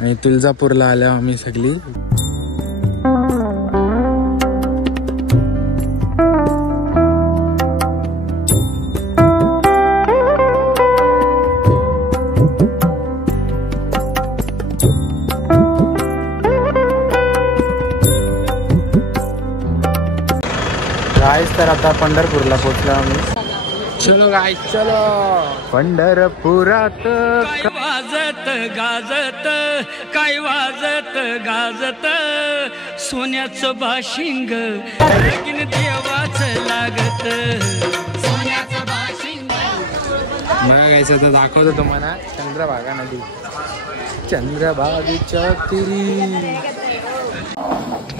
आणि तुळजापूरला आल्या आम्ही सगळी. गाईस तर आता पंढरपूरला पोहोचलो आम्ही. चलो गाईस चलो पंढरपुरात. काय वाजत गाजत, काय वाजत गाजत, सोन्याचं बाशिंग लगीन देवाचं लागत, सोन्याचं बाशिंग. मला गायचं तर दाखवतो तुम्हाला चंद्रभागा नदी, चंद्रभागेच्या तीरी.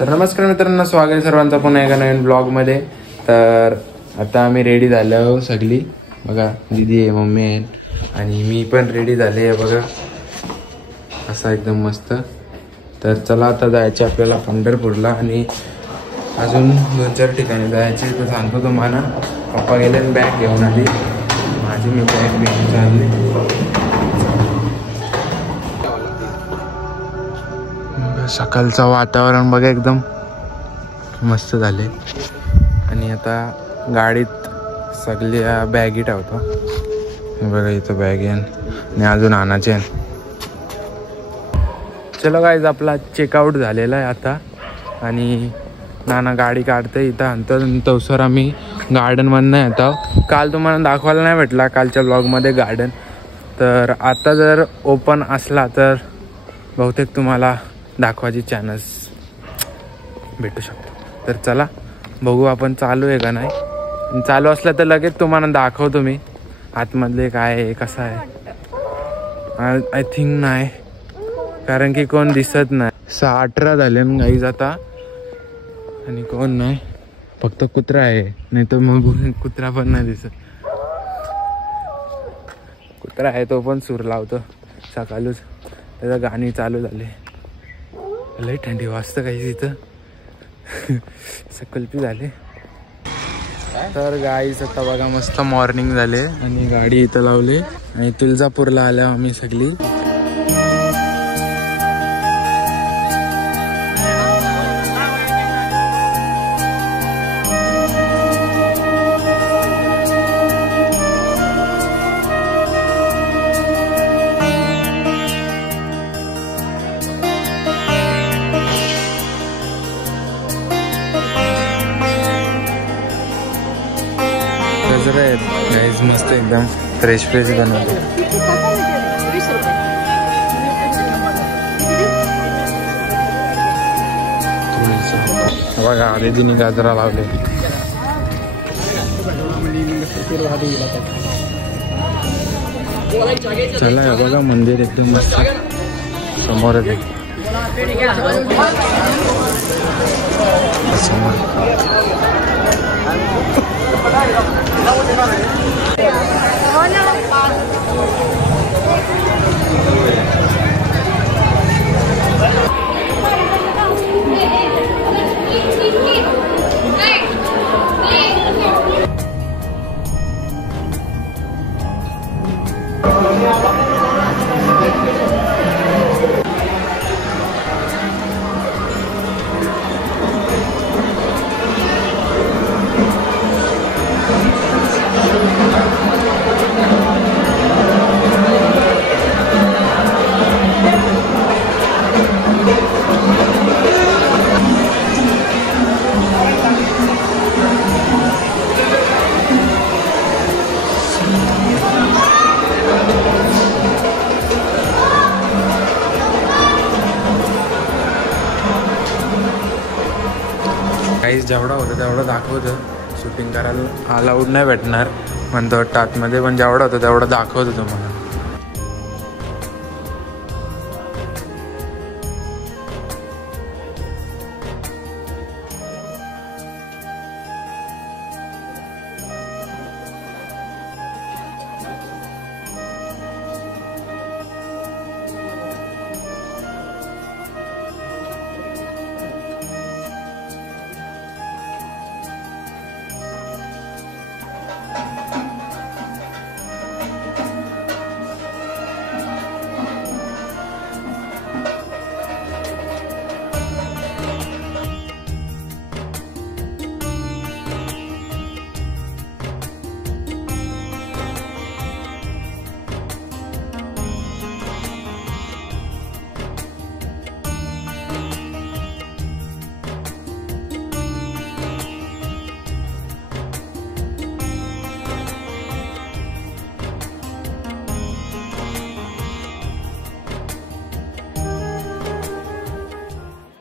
तर नमस्कार मित्रांनो, स्वागत आहे सर्वांचं पुन्हा एका नवीन ब्लॉगमध्ये. तर आता आम्ही रेडी झालो सगळी. बघा दीदी आहे, मम्मी आहे आणि मी पण रेडी झाले आहे बघा, असा एकदम मस्त. तर चला आता जायचे आपल्याला पंढरपूरला आणि अजून 2-4 ठिकाणी जायचे. तर सांगतो तुम्हाला. पप्पा गेले आणि बॅग घेऊन आली माझी, मी बॅग घेऊन चालली. सकाळचं वातावरण बघा एकदम मस्त झाले. आणि आता गाडीत सगळ्या बॅगी ठेवतो. बघा इथं बॅग आहे आणि अजून आणायचे. चलो गाईज आपला चेकआउट झालेला आहे आता आणि नाना गाडी काढते इथं आणतो. तवसर आम्ही गार्डनमधनं येतो. काल तुम्हाला दाखवायला नाही भेटला कालच्या ब्लॉगमध्ये गार्डन. तर आता जर ओपन असला तर बहुतेक तुम्हाला दाखवायची चान्स भेटू शकतो. तर चला बघू आपण चालू आहे का नाही. चालू असलं तर लगेच तुम्हाला दाखवतो मी आतमधले काय आहे कसं आहे. आय थिंक नाही, कारण की कोण दिसत नाही. 6-18 झाले गाईज आता आणि कोण नाही, फक्त कुत्रा आहे. नाही तर मग कुत्रा पण नाही दिसत. कुत्रा आहे तो पण सूर लावतो सकाळूच. त्याचं गाणी चालू झाले. लई थंडी वाजतं काही इथं. सकल्पी झाले. तर गाईस आता बघा मस्त मॉर्निंग झाले आणि गाडी इथं लावली आणि तुळजापूरला आल्या आम्ही सगळी. गजरा आहेत गाईज मस्त एकदम फ्रेश बनवतो. बघा दीदीने गाजरा लावले. चला बघा मंदिर एकदम मस्त समोरच आहे. काहीच जेवढा होतं तेवढं दाखवतं. शूटिंग करायला अलाउड नाही भेटणार म्हणतो आतमध्ये, पण जेवढं होतं तेवढं दाखवतं तुम्हाला.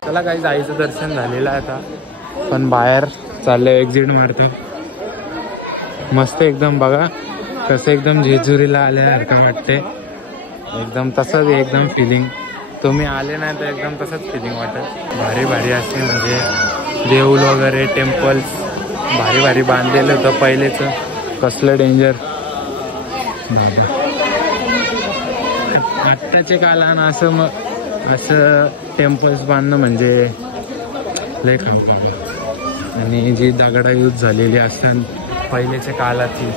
चला काही आईचं दर्शन झालेलं आहे आता, पण बाहेर चाललं एक्झिट मारतं. मस्त एकदम बघा कसं एकदम जेजुरीला आल्यासारखं वाटते. एकदम तसंच एकदम फिलिंग. तुम्ही आले नाही तर एकदम तसंच फिलिंग वाटत. भारी भारी असते म्हणजे देऊळ वगैरे टेम्पल्स भारी भारी बांधलेलं होतं पहिलेचं. कसलं डेंजर आत्ताचे काळानं असं मग असं टेम्पल्स बांधणं म्हणजे लय काम. आणि जी दगडा यूज झालेली असतात पहिलेच्या काळाची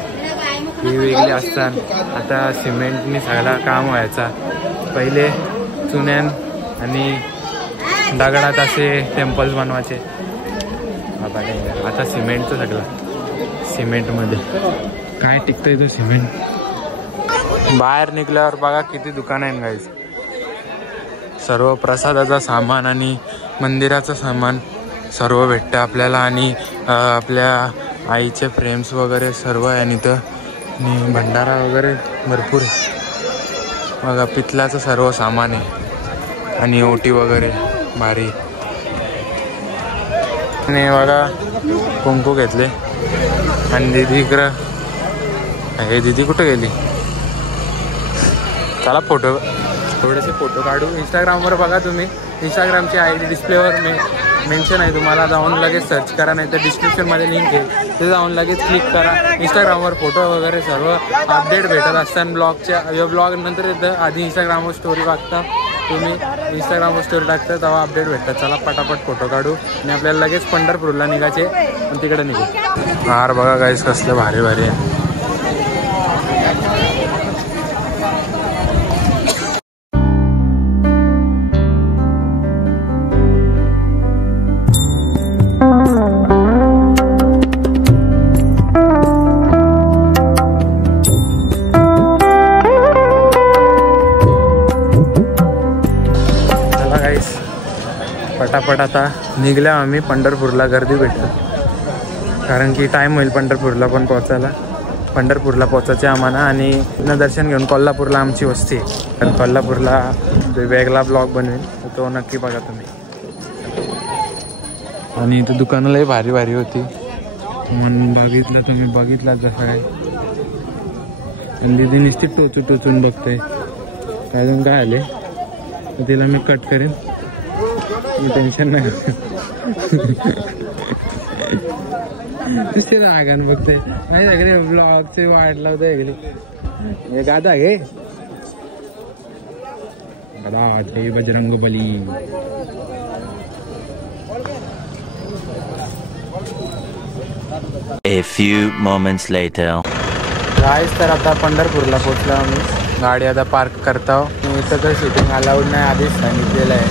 ती वेगळी असतात. आता सिमेंटनी सगळा काम व्हायचा. पहिले चुन्यान आणि दगडात असे टेम्पल्स बनवायचे. आता सिमेंटचं सगळं सिमेंटमध्ये काय टिकतंय तो सिमेंट. बाहेर निघल्यावर बघा किती दुकान आहे गाईज. सर्व प्रसादाचा सामान आणि मंदिराचं सामान सर्व भेटतं आपल्याला. आणि आपल्या आईचे फ्रेम्स वगैरे सर्व आहे आणि इथं. आणि भंडारा वगैरे भरपूर आहे बघा. पितलाचं सर्व सामान आहे आणि ओटी वगैरे भारी. आणि बघा कुंकू घेतले. आणि दीदी इकडं हे दीदी कुठं गेली. चला थोडेसे फोटो काढू. इंस्टाग्रामवर बघा तुम्ही. इंस्टाग्रामची ID डिस्प्लेवर मेन्शन आहे. तुम्हाला जाऊन लगेच सर्च करा, नाही तर डिस्क्रिप्शनमध्ये लिंक आहे ते जाऊन लगेच क्लिक करा. इंस्टाग्रामवर फोटो वगैरे सर्व अपडेट भेटत असतात. ब्लॉग नंतर येतं. आधी इंस्टाग्रामवर स्टोरी बघता तुम्ही. इंस्टाग्रामवर स्टोरी टाकता तेव्हा अपडेट भेटतात. चला पटापट फोटो काढू आणि आपल्याला लगेच पंढरपूरला निघायचे. पण तिकडे निघू. हार बघा गाईस कसले भारी भारी आहे. पटापट आता निघल्या आम्ही पंढरपूरला. गर्दी भेटतं कारण की टाईम होईल पंढरपूरला पण पोचायला. पंढरपूरला पोचायचे आम्हाला. आणि पुन्हा दर्शन घेऊन कोल्हापूरला आमची वस्ती आहे. तर कोल्हापूरला वेगळा ब्लॉग बनवेल तो नक्की बघा तुम्ही. आणि इथं दुकानालाही भारी भारी होती. मन बघितलं तुम्ही बघितला जसं काय. आणि दिदी नुसती टोचून बघते. अजून काय आले तर तिला मी कट करेन. टेन्शन नाही. नुसते रागान बघते. नाही सगळे ब्लॉगचे वाढला होता हे गादा घे. गादा Bajrang Bali. A few moments later. गाईस तर आता पंढरपूरला पोहोचलो आम्ही. गाडी आता पार्क करतो. इथं तर शूटिंग अलाउड नाही आधीच सांगितलेलं आहे.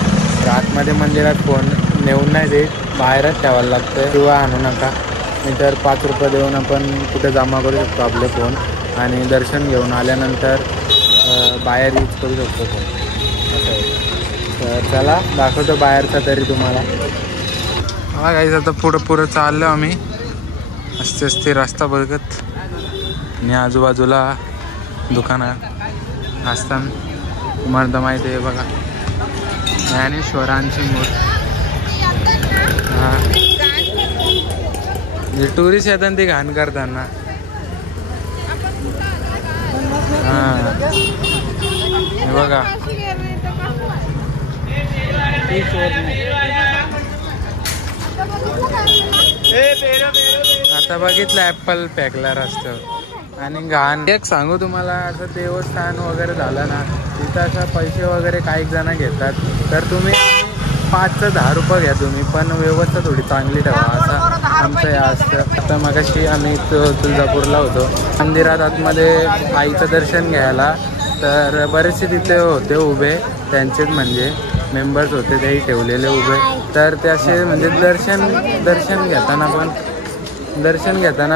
आतमध्ये मंदिरात फोन नेऊन नाही देत. बाहेरच ठेवायला लागतं किंवा आणू नका. मी तर 5 रुपये देऊन आपण कुठे जमा करू शकतो आपले फोन. आणि दर्शन घेऊन आल्यानंतर बाहेर यूज करू शकतो फोन. असं आहे. तर चला दाखवतो बाहेरचा तरी तुम्हाला. हा गाईस आता पुढं चाललो आम्ही. असते रस्ता बघत. आणि आजूबाजूला दुकानं असतात. तुम्हाला तर माहिती आहे बघा ज्ञानेश्वरांची मूर्ती. हां जे टुरिस्ट येतात ते घाण करताना. हां हे बघा आता बघितलं ॲपल फेकला रस्त्यावर. आणि घाण एक सांगू तुम्हाला, असं देवस्थान वगैरे झालं ना तिथं असं पैसे वगैरे काही जण घेतात. तर तुम्ही 5 ते 10 रुपये घ्या तुम्ही, पण व्यवस्था थोडी चांगली ठेवा. असं आमचं हे असतं. आता मगाशी आम्ही तुळजापूरला होतो मंदिरात आतमध्ये आईचं दर्शन घ्यायला. तर बरेचसे तिथे होते उभे, त्यांचेच म्हणजे मेंबर्स होते तेही ठेवलेले उभे. तर ते असे म्हणजे दर्शन घेताना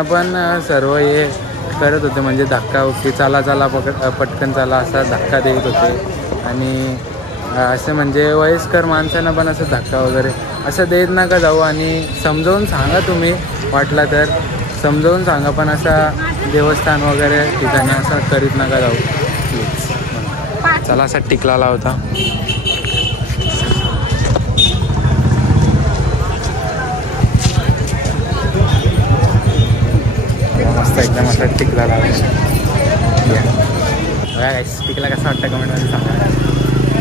पण सर्व हे करत होते. म्हणजे धक्काबुक्की चला पटकन चला असा धक्का देत होते. आणि असं म्हणजे वयस्कर माणसांना पण असं धक्का वगैरे असं देत नका जाऊ. आणि समजावून सांगा तुम्ही वाटला तर समजावून सांगा. पण असा देवस्थान वगैरे ठिकाणी असं करीत नका जाऊ प्लीज. चला असा टिकला होता. मस्त एकदम असा टिकला लावायचा. टिकला कसा वाटतं कमेंटमध्ये सांगा.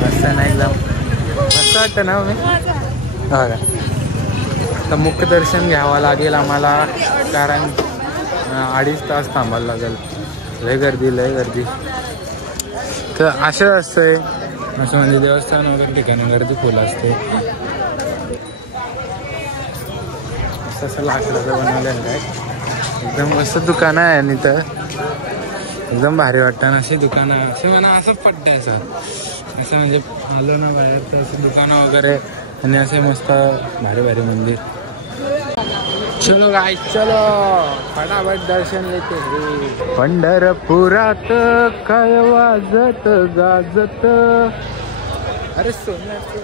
मस्त ना एकदम मस्त वाटतं ना. मी हो का. तर मुख्य दर्शन घ्यावं लागेल आम्हाला, कारण 2.5 तास थांबायला लागेल. लय गर्दी. तर असं असतंय, असं म्हणजे देवस्थान वगैरे ठिकाणी गर्दी फुल असते. असं लाकडाचं बनवलेलं काय एकदम मस्त दुकानं आहे. आणि तर एकदम भारी वाटतं ना अशी दुकानं. असं म्हणा असं पडतं असं म्हणजे आलो ना बाहेर तर असं दुकानं वगैरे आणि असे मस्त भारी मंदिर. चलो गाइस चलो फटाफट दर्शन लेते. पंढरपुरात काय वाजत गाजत, अरे सोन्याचं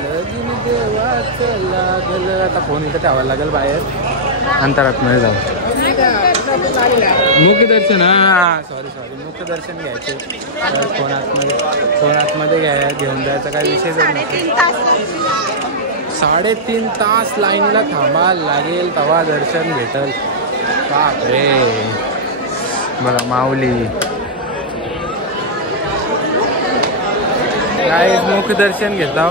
लगीन देवाचं लागलं. आता फोन इथं ठेवायला लागेल बाहेर अंतरात मध्ये जाऊन. मुख्य दर्शन सॉरी मुख्य दर्शन घ्यायचे. फोन आतमध्ये घेऊन जायचा काय विषयच नाही. 3.5 तास लाईनला थांबायला लागेल तेव्हा दर्शन भेटल. बापरे बघा माऊली. काय मुख्य दर्शन घेतो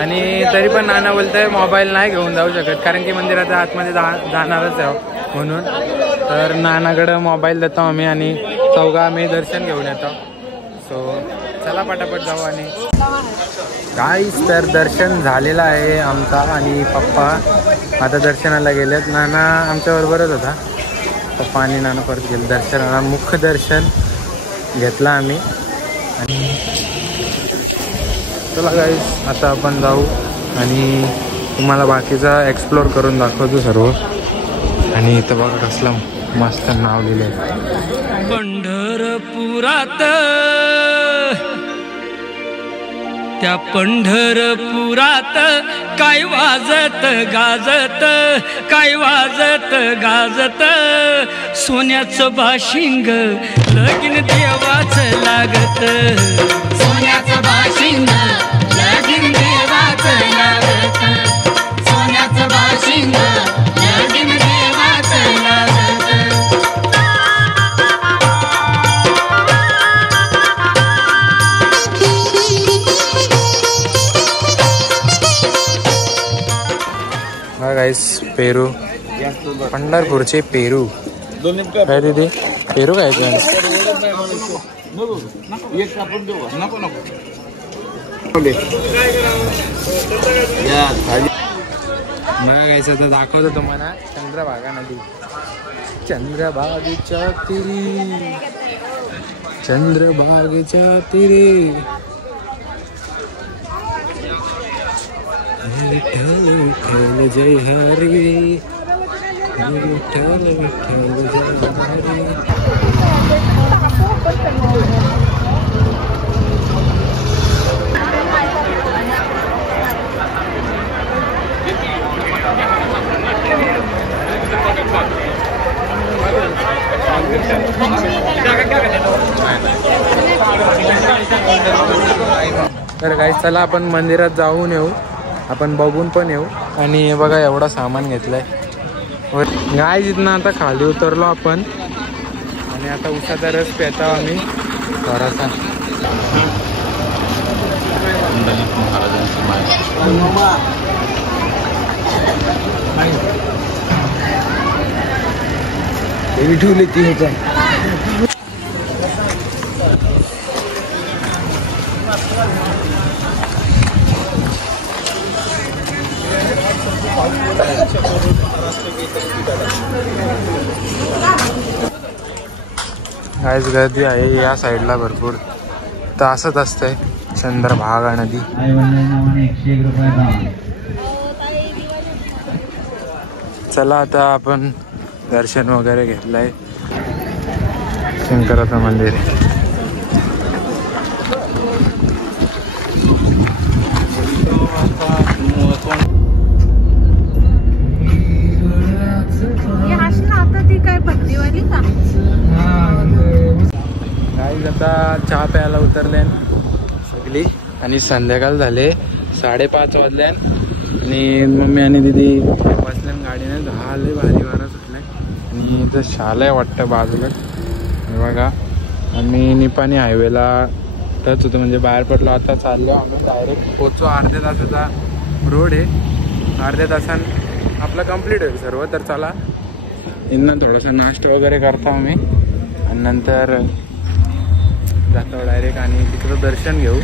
आणि तरी पण नाना बोलतंय मोबाईल नाही घेऊन जाऊ शकत, कारण की मंदिराच्या आतमध्ये जाणारच आहे म्हणून. तर नानाकडं मोबाईल देतो आम्ही आणि चौघा आम्ही दर्शन घेऊन येतो. सो चला पटापट जाऊ. आणि काहीच तर दर्शन झालेलं आहे आमचा आणि पप्पा आता दर्शनाला गेलेत. नाना आमच्याबरोबरच होता. पप्पा आणि नाना परत गेले दर्शनाला. मुख्य दर्शन घेतला आम्ही. आणि चला गाईस आता आपण जाऊ आणि तुम्हाला बाकीचा एक्सप्लोर करून दाखवतो सर्व. आणि इथं बघा कसलं मस्त नाव लिहिलं आहे. पंढरपुरात त्या पंढरपुरात काय वाजत गाजत, काय वाजत गाजत, सोन्याचं बाशिंग लगीन देवाचं लागत. सोन्याचं बाशिंग लगीन देवाचं लागत. सोन्याचं बाशिंग लगीन देवाचं लागत. गाइस पेरू, पंढरपूरचे पेरू काय दीदी पेरू खायचं. मला गायचं तर दाखवतो तुम्हाला चंद्रभागा नदी. चंद्रभागेच्या तिरी विठ्ठल विठ्ठल जय हरी, विठ्ठल विठ्ठल जय हरी. तर काही चला आपण मंदिरात जाऊन येऊ, आपण बघून पण येऊ. आणि बघा एवढा सामान घेतलाय. गाय जिथनं आता खाली उतरलो आपण आणि आता उसाचा रस प्यायचा आम्ही थोडासा. ठेवली ती ह्याच्या आज गर्दी आहे या साईडला भरपूर. तर असंच असतंय चंद्रभागा नदी. चला आता आपण दर्शन वगैरे घेतलंय शंकराचं मंदिर. आता चहा प्यायला उतरले सगळी आणि संध्याकाळ झाले 5:30 वाजल्यान. आणि मम्मी आणि दीदी बसल्यान गाडीने. झाले भारी वारा सुटलाय. आणि इथं शाला आहे वाटतं बाजूला हे बघा. आम्ही निपाणी हायवेला टच होतो म्हणजे बाहेर पडलो. आता चाललो आम्ही डायरेक्ट पोचू. अर्ध्या तासाचा रोड आहे. अर्ध्या तासानं आपलं कंप्लीट होईल सर्व. तर चला इथनं थोडासा नाश्ता वगैरे करतो आम्ही आणि नंतर जातो डायरेक्ट आणि तिकडं दर्शन घेऊ.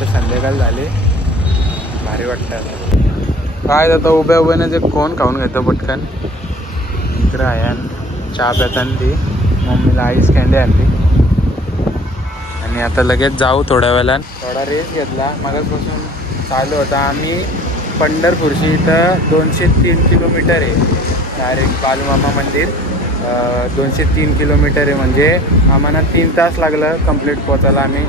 तर संध्याकाळ झाले भारी वाटतं. काय जातं उभ्या उभ्याने जे कोण खाऊन घेतं पटकन. इकडं आहे चहा प्याताना ती मम्मीला आईस कँडी आणली आणि आता लगेच जाऊ थोड्या वेळानं. थोडा रेस घेतला मगाचपासून चालू होता. आम्ही पंढरपूरशी इथं 203 किलोमीटर आहे. डायरेक्ट बालूमामा मंदिर 203 किलोमीटर आहे. म्हणजे आम्हाला 3 तास लागलं कंप्लीट पोचायला. आम्ही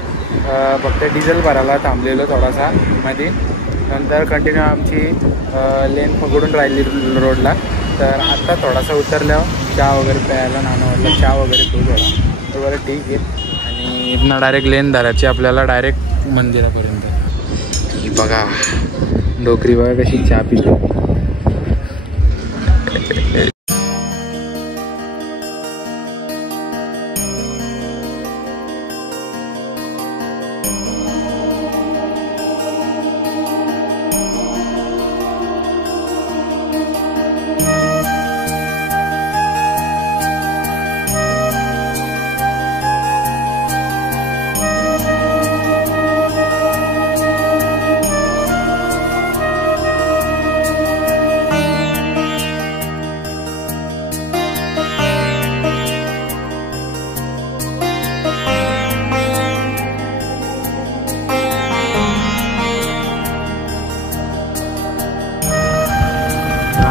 फक्त डिझेल भरायला थांबलेलो थोडासा मध्ये. नंतर कंटिन्यू आमची लेन पकडून राहिली रोडला. तर आता थोडासा उतरल्यावर चहा वगैरे प्यायला नानावरला चहा वगैरे पिऊ थोडा. तर बरं ठीक आहे. आणि इथनं डायरेक्ट लेन धरायची आपल्याला डायरेक्ट मंदिरापर्यंत. ही बघा डोकरी बघा कशी चहा पितो.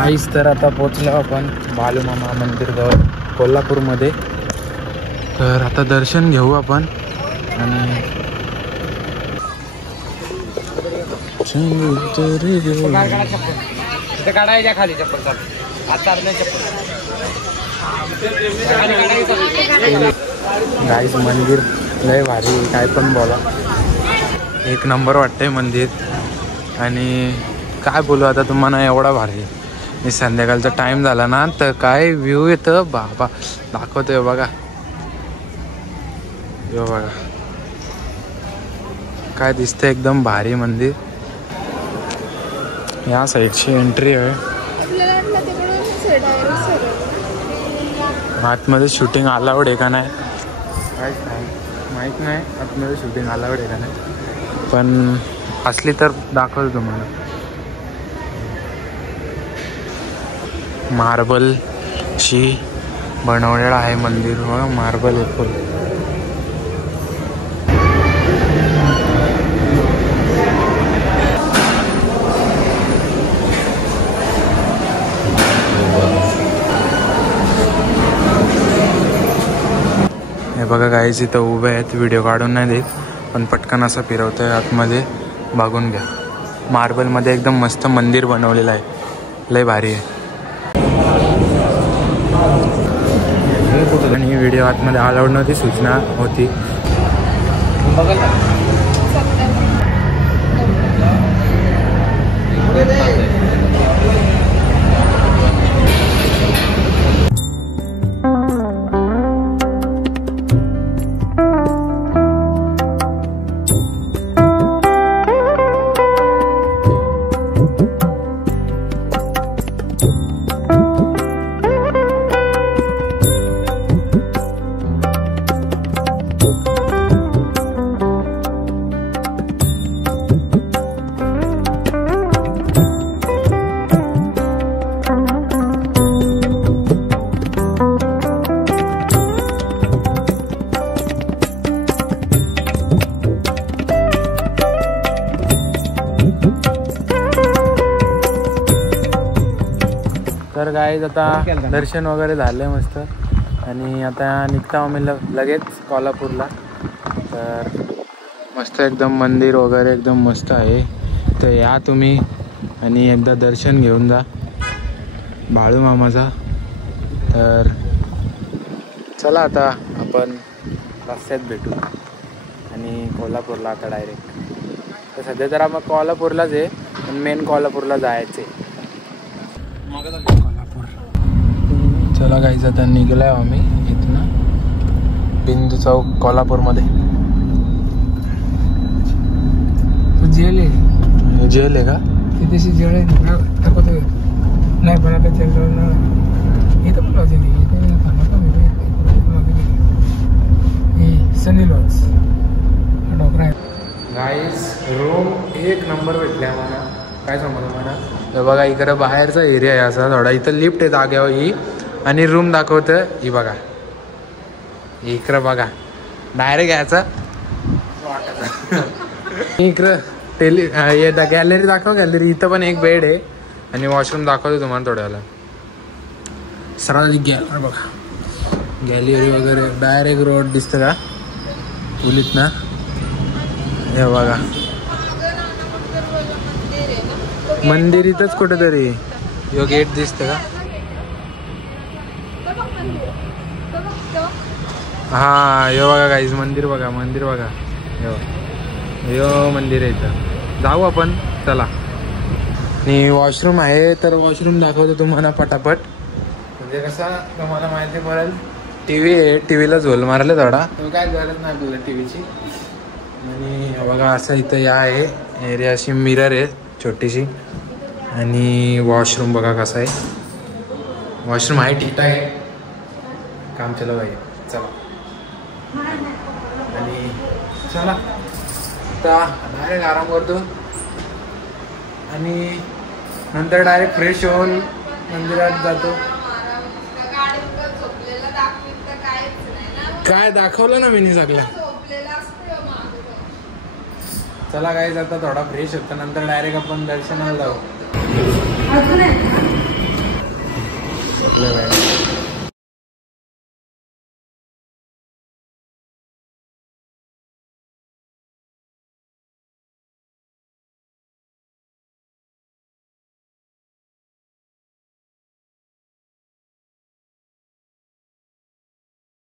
आईस तर आता पोचलो आपण बालूमामा मंदिर जवळ कोल्हापूरमध्ये. तर आता दर्शन घेऊ आपण आणि गाईस मंदिर लय भारी काय पण बोला. एक नंबर वाटतंय मंदिर. आणि काय बोलू आता तुम्हाला एवढा भारी. मी संध्याकाळचा टाइम झाला ना तर काय व्ह्यू येतं बाबा. दाखवतोय बघा. यो बघा काय दिसतं एकदम भारी मंदिर. या साईडची एंट्री आहे. आतमध्ये शूटिंग अलाउड आहे का नाही काहीच नाही माहीत नाही. आतमध्ये शूटिंग अलाउड आहे का नाही पण असली तर दाखवतो तुम्हाला. मार्बलशी बनवलेलं आहे मंदिर. मार्बल आहे फुल. हे बघा गाईज इथं उभे आहेत. व्हिडिओ काढून नाही देत पण पटकन असं फिरवतोय आतमध्ये. बघून घ्या. मार्बलमध्ये एकदम मस्त मंदिर बनवलेलं आहे. लय भारी आहे. आणि ही व्हिडिओ आतमध्ये अलाउड नव्हती सूचना होती. तर गाईज आता दर्शन वगैरे झालं मस्त आणि आता निघता आम्ही लगेच कोल्हापूरला. तर मस्त एकदम मंदिर वगैरे एकदम मस्त आहे. तर या तुम्ही आणि एकदा दर्शन घेऊन जा बाळूमामाचा. तर चला आता आपण रस्त्यात भेटू आणि कोल्हापूरला आता डायरेक्ट. तर सध्या तर आपण कोल्हापूरलाच आहे पण मेन कोल्हापूरला जायचं आहे. कोल्हापूर चला काहीच आता निघलाय आम्ही इथनं बिंदू चौक कोल्हापूरमध्ये. जेल आहे, जेल आहे का? तिथेशी जेल आहे दाखवतो नाही पण आता जेल इथं पण लॉज आहे. सनी लॉज डोकरा आहे. गाईज रूम एक नंबर भेटले आम्हाला. काय सांगू तुम्हाला, तर बघा इकडं बाहेरचा एरिया आहे असा थोडा. इथं लिफ्ट आहे जाग्यावर ही आणि रूम दाखवतं ही बघा. इकडं बघा डायरेक्ट यायचा इकडं गॅलरी दाखव. गॅलरी इथं पण एक बेड आहे आणि वॉशरूम दाखवतो तुम्हाला थोड्याला. सरळ गॅलरी बघा, गॅलरी वगैरे डायरेक्ट रोड दिसतं का पुलीत ना. हे बघा मंदिर इथंच कुठेतरी. यो गेट दिसतं का? हा यो बघा गाईज मंदिर बघा. मंदिर बघा यो मंदिर आहे इथं. जाऊ आपण चला. आणि वॉशरूम आहे तर वॉशरूम दाखवतो तुम्हाला पटापट. म्हणजे कसा तुम्हाला माहिती पडेल. टी व्ही आहे, टी व्हीला झोल मारले थोडा, काय गरज नाही आपल्याला टी व्हीची. आणि बघा असं इथं या आहे एरिया. अशी मिरर आहे छोटीशी. आणि वॉशरूम बघा कसा आहे. वॉशरूम आहे ठीक आहे. काम चला भाई चला. आणि चला आता डायरेक्ट आराम करतो आणि नंतर डायरेक्ट फ्रेश होऊन मंदिरात जातो. काय दाखवलं ना मी सगळं. चला काय जाता थोडा फ्रेश होता नंतर डायरेक्ट आपण दर्शनाला जाऊ.